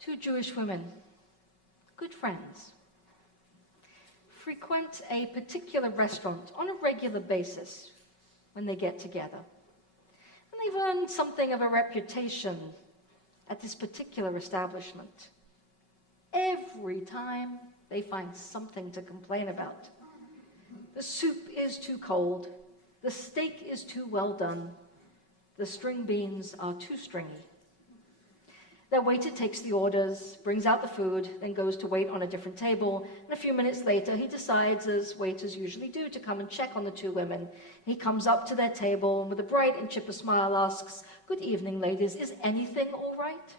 Two Jewish women, good friends, frequent a particular restaurant on a regular basis when they get together. And they've earned something of a reputation at this particular establishment. Every time they find something to complain about. The soup is too cold, the steak is too well done, the string beans are too stringy. Their waiter takes the orders, brings out the food, then goes to wait on a different table, and a few minutes later he decides, as waiters usually do, to come and check on the two women. He comes up to their table and with a bright and chipper smile asks, "Good evening, ladies, is anything all right?"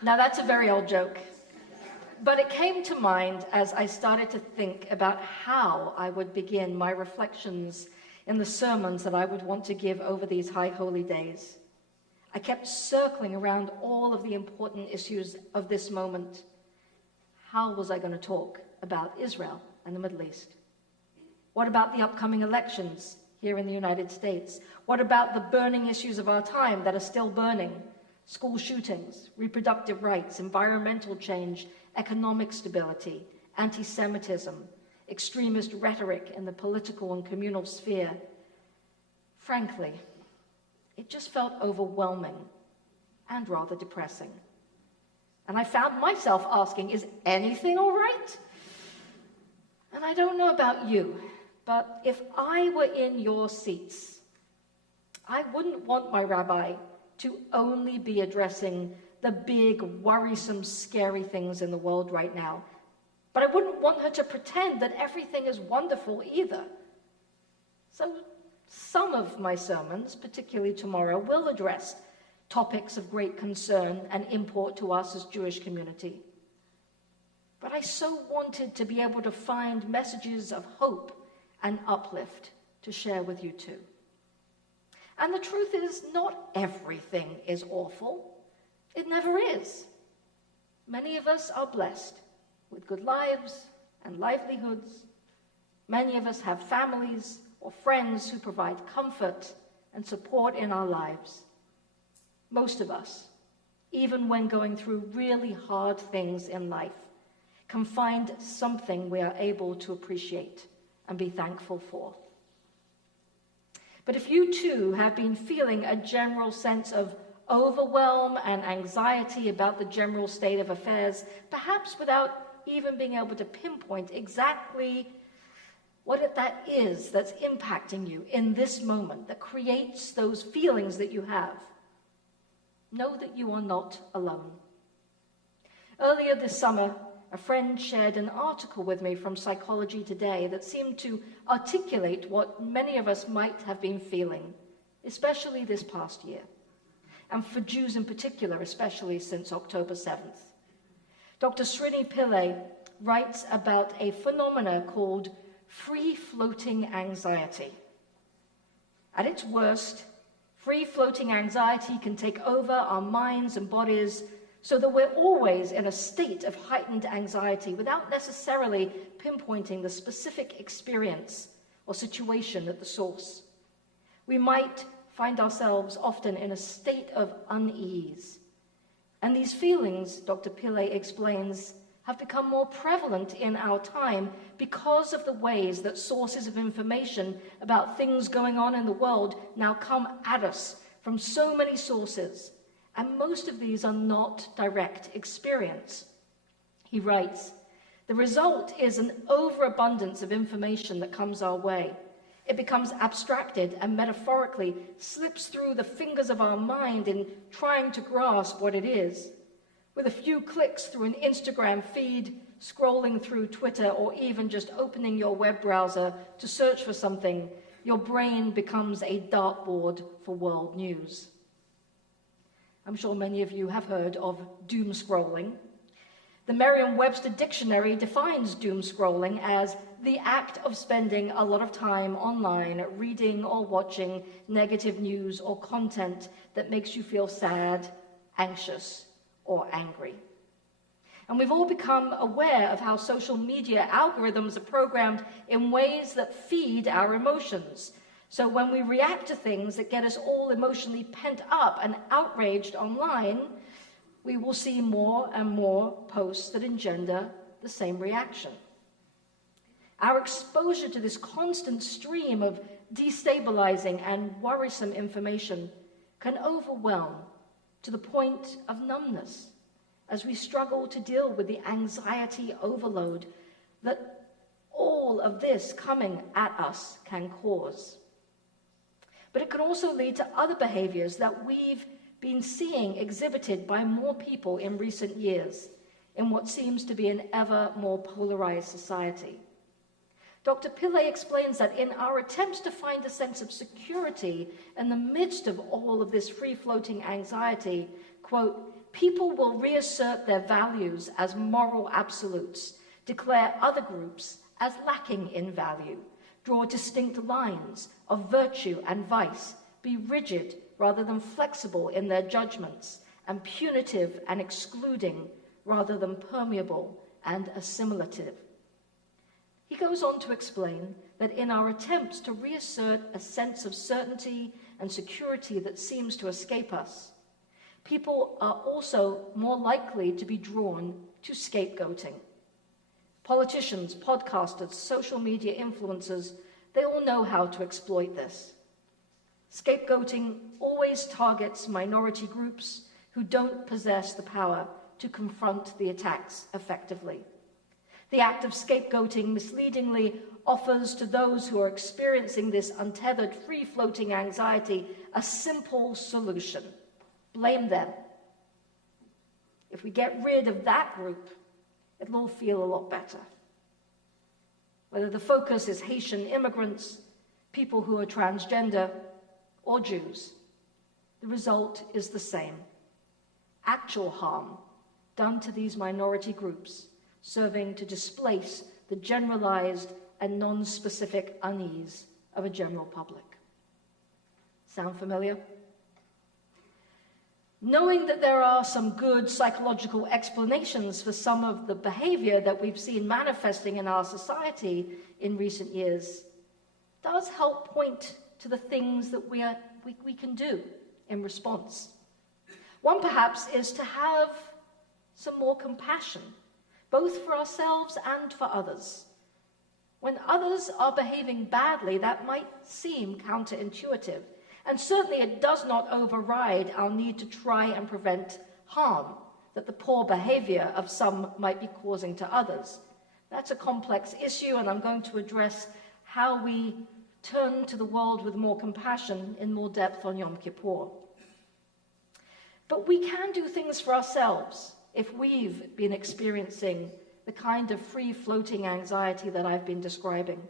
Now that's a very old joke, but it came to mind as I started to think about how I would begin my reflections in the sermons that I would want to give over these high holy days. I kept circling around all of the important issues of this moment. How was I going to talk about Israel and the Middle East? What about the upcoming elections here in the United States? What about the burning issues of our time that are still burning? School shootings, reproductive rights, environmental change, economic stability, anti-Semitism, extremist rhetoric in the political and communal sphere. Frankly, it just felt overwhelming and rather depressing. And I found myself asking, is anything all right? And I don't know about you, but if I were in your seats, I wouldn't want my rabbi to only be addressing the big, worrisome, scary things in the world right now. But I wouldn't want her to pretend that everything is wonderful either. So some of my sermons, particularly tomorrow, will address topics of great concern and import to us as Jewish community. But I so wanted to be able to find messages of hope and uplift to share with you too. And the truth is, not everything is awful. It never is. Many of us are blessed with good lives and livelihoods. Many of us have families or friends who provide comfort and support in our lives. Most of us, even when going through really hard things in life, can find something we are able to appreciate and be thankful for. But if you too have been feeling a general sense of overwhelm and anxiety about the general state of affairs, perhaps without even being able to pinpoint exactly what that is that's impacting you in this moment, that creates those feelings that you have, know that you are not alone. Earlier this summer, a friend shared an article with me from Psychology Today that seemed to articulate what many of us might have been feeling, especially this past year, and for Jews in particular, especially since October 7th. Dr. Srini Pillai writes about a phenomena called free-floating anxiety. At its worst, free-floating anxiety can take over our minds and bodies so that we're always in a state of heightened anxiety without necessarily pinpointing the specific experience or situation at the source. We might find ourselves often in a state of unease. And these feelings, Dr. Pillai explains, have become more prevalent in our time because of the ways that sources of information about things going on in the world now come at us from so many sources. And most of these are not direct experience. He writes, the result is an overabundance of information that comes our way. It becomes abstracted and metaphorically slips through the fingers of our mind in trying to grasp what it is. With a few clicks through an Instagram feed, scrolling through Twitter, or even just opening your web browser to search for something, your brain becomes a dartboard for world news. I'm sure many of you have heard of doom scrolling. The Merriam-Webster dictionary defines doom scrolling as the act of spending a lot of time online reading or watching negative news or content that makes you feel sad, anxious, or angry. And we've all become aware of how social media algorithms are programmed in ways that feed our emotions. So when we react to things that get us all emotionally pent up and outraged online, we will see more and more posts that engender the same reaction. Our exposure to this constant stream of destabilizing and worrisome information can overwhelm to the point of numbness as we struggle to deal with the anxiety overload that all of this coming at us can cause. But it can also lead to other behaviors that we've been seeing exhibited by more people in recent years in what seems to be an ever more polarized society. Dr. Pillay explains that in our attempts to find a sense of security in the midst of all of this free-floating anxiety, quote, people will reassert their values as moral absolutes, declare other groups as lacking in value, draw distinct lines of virtue and vice, be rigid rather than flexible in their judgments, and punitive and excluding rather than permeable and assimilative. He goes on to explain that in our attempts to reassert a sense of certainty and security that seems to escape us, people are also more likely to be drawn to scapegoating. Politicians, podcasters, social media influencers, they all know how to exploit this. Scapegoating always targets minority groups who don't possess the power to confront the attacks effectively. The act of scapegoating misleadingly offers to those who are experiencing this untethered, free-floating anxiety a simple solution. Blame them. If we get rid of that group, it'll all feel a lot better. Whether the focus is Haitian immigrants, people who are transgender, or Jews, the result is the same. Actual harm done to these minority groups, serving to displace the generalized and non-specific unease of a general public. Sound familiar? Knowing that there are some good psychological explanations for some of the behavior that we've seen manifesting in our society in recent years does help point to the things that we can do in response. One perhaps is to have some more compassion, both for ourselves and for others. When others are behaving badly, that might seem counterintuitive, and certainly it does not override our need to try and prevent harm that the poor behavior of some might be causing to others. That's a complex issue, and I'm going to address how we turn to the world with more compassion in more depth on Yom Kippur. But we can do things for ourselves if we've been experiencing the kind of free-floating anxiety that I've been describing.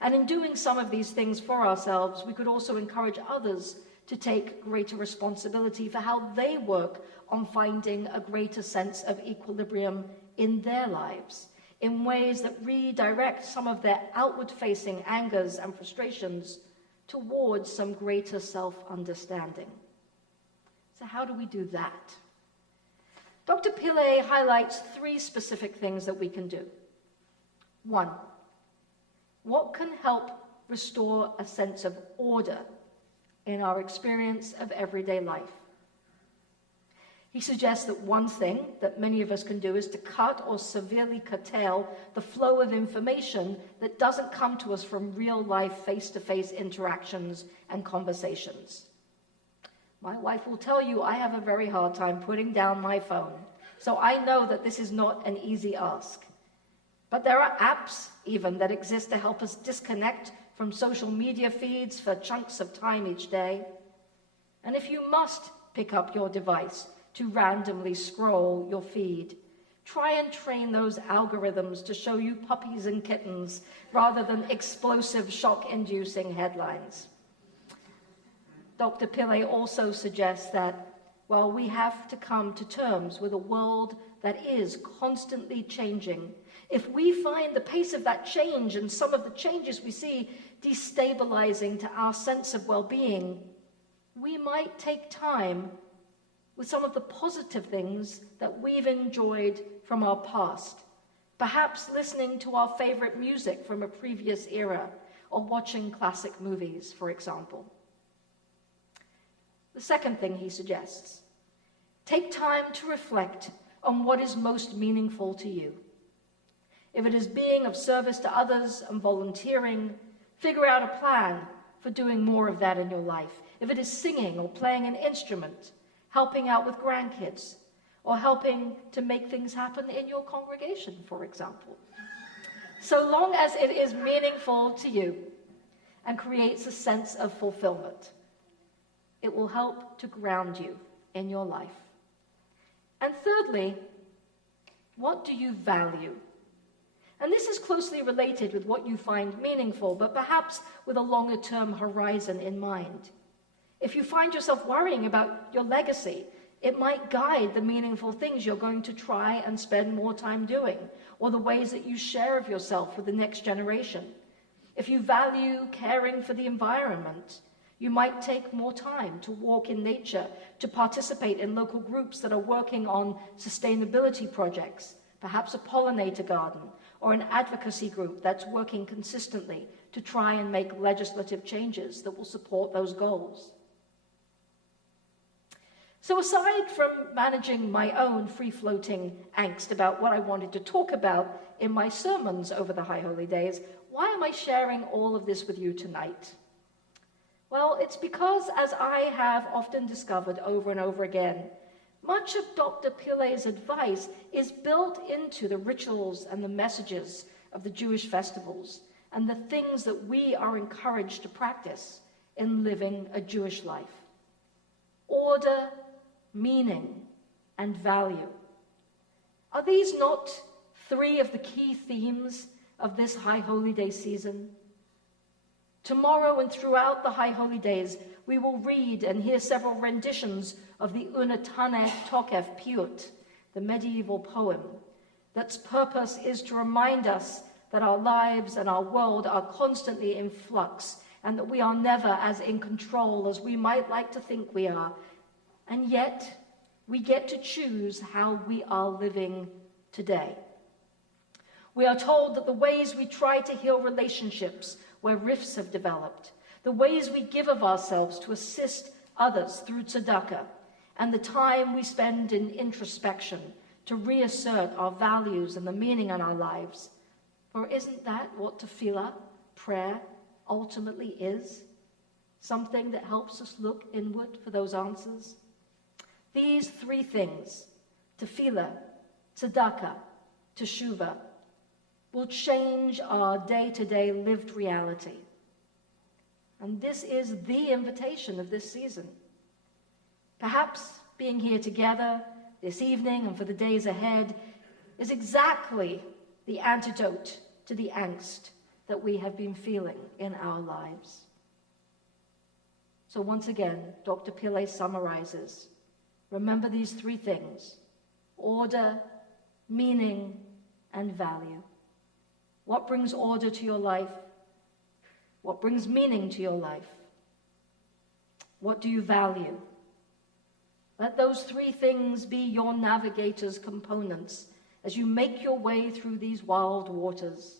And in doing some of these things for ourselves, we could also encourage others to take greater responsibility for how they work on finding a greater sense of equilibrium in their lives, in ways that redirect some of their outward-facing angers and frustrations towards some greater self-understanding. So how do we do that? Dr. Pillay highlights 3 specific things that we can do. 1, what can help restore a sense of order in our experience of everyday life? He suggests that one thing that many of us can do is to cut or severely curtail the flow of information that doesn't come to us from real-life, face-to-face interactions and conversations. My wife will tell you I have a very hard time putting down my phone, so I know that this is not an easy ask. But there are apps even that exist to help us disconnect from social media feeds for chunks of time each day. And if you must pick up your device to randomly scroll your feed, try and train those algorithms to show you puppies and kittens rather than explosive, shock-inducing headlines. Dr. Pillay also suggests that while we have to come to terms with a world that is constantly changing, if we find the pace of that change and some of the changes we see destabilizing to our sense of well-being, we might take time with some of the positive things that we've enjoyed from our past, perhaps listening to our favorite music from a previous era, or watching classic movies, for example. The second thing he suggests: take time to reflect on what is most meaningful to you. If it is being of service to others and volunteering, figure out a plan for doing more of that in your life. If it is singing or playing an instrument, helping out with grandkids, or helping to make things happen in your congregation, for example. So long as it is meaningful to you and creates a sense of fulfillment, it will help to ground you in your life. And thirdly, what do you value? And this is closely related with what you find meaningful, but perhaps with a longer-term horizon in mind. If you find yourself worrying about your legacy, it might guide the meaningful things you're going to try and spend more time doing, or the ways that you share of yourself with the next generation. If you value caring for the environment, you might take more time to walk in nature, to participate in local groups that are working on sustainability projects, perhaps a pollinator garden, or an advocacy group that's working consistently to try and make legislative changes that will support those goals. So aside from managing my own free-floating angst about what I wanted to talk about in my sermons over the High Holy Days, why am I sharing all of this with you tonight? Well, it's because, as I have often discovered over and over again, much of Dr. Pillai's advice is built into the rituals and the messages of the Jewish festivals and the things that we are encouraged to practice in living a Jewish life. Order, meaning, and value. Are these not three of the key themes of this High Holy Day season? Tomorrow and throughout the High Holy Days, we will read and hear several renditions of the Unatane Tokef Piyut, the medieval poem, that's purpose is to remind us that our lives and our world are constantly in flux, and that we are never as in control as we might like to think we are. And yet, we get to choose how we are living today. We are told that the ways we try to heal relationships where rifts have developed, the ways we give of ourselves to assist others through tzedakah, and the time we spend in introspection to reassert our values and the meaning in our lives. For isn't that what tefillah, prayer, ultimately is? Something that helps us look inward for those answers? These three things, tefillah, tzedakah, teshuvah, will change our day-to-day lived reality. And this is the invitation of this season. Perhaps being here together this evening and for the days ahead is exactly the antidote to the angst that we have been feeling in our lives. So once again, Dr. Pillai summarizes. Remember these three things: order, meaning, and value. What brings order to your life? What brings meaning to your life? What do you value? Let those three things be your navigator's components as you make your way through these wild waters.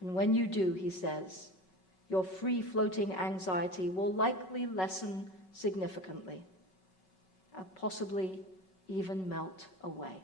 And when you do, he says, your free-floating anxiety will likely lessen significantly, possibly even melt away.